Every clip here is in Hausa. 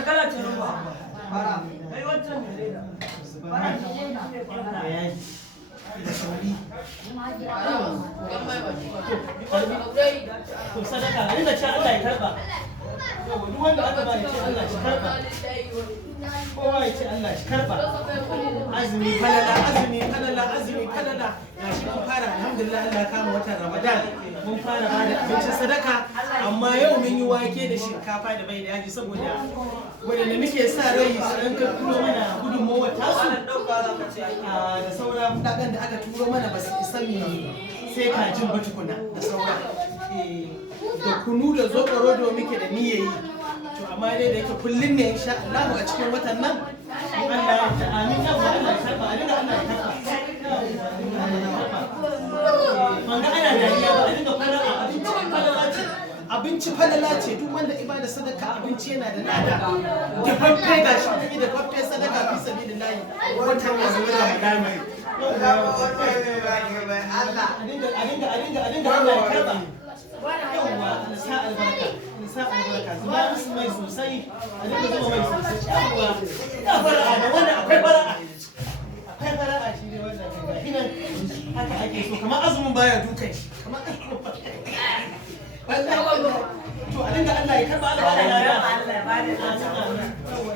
wata kala ce ruwa fara kai wancan ne leda fara ne da sauri to sadaka a rinka ce Allah ya karba duk wanda aka ba ya ce Allah shi karba kowa ya ce Allah shi karba azumi falala ya shi mun fara alhamdulillah Allah kama watan Ramadan mun fara ba da abincin sadaka amma yau mun yi wake da shinkafa da bai da yaji saboda wadanda muke sa rai su ranka turo mana gudunmawar tasu da saura kudaden da aka turo mana ba su isa mi sai kajin ba tukuna da saura da kunu da zoɓorodo muke da niyayi to amma dai da yake kullum ne insha Allah a cikin watan nan Allah ya ta amin ya Allah ya karba a dinga Allah ya karba wanda ana dariya ba a dinga fara abinci falala ce duk wanda ibada sadaka abinci yana da lada da fafe ga shi kuma da fafe sadaka fi sabilillah watan azumin Ramadan a dinga Allah ya karba yawwa sa albarka zuba musu mai sosai a dinga zuba mai sosai yawwa ya fara'a da wanda akwai fara'a shi ne wanda ga hinan haka ake so kamar azumin baya dukan shi kamar to a dinga Allah ya karba albarka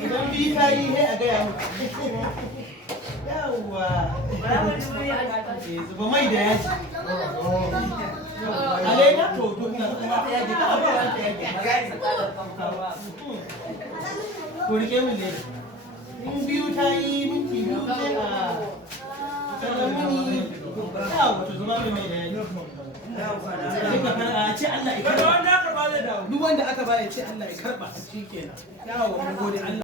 idan bi ka yi sai a gaya muku yawwa zuba mai da yaji alaina to na yaji ka abu ta yaji ko rike mun ne in biyu ta yi minti biyu sai a kana mini yawa to zuma mai da yaji a ce Allah ya karba duk wanda aka ba ya ce Allah ya karba shikenan yawa mun gode Allah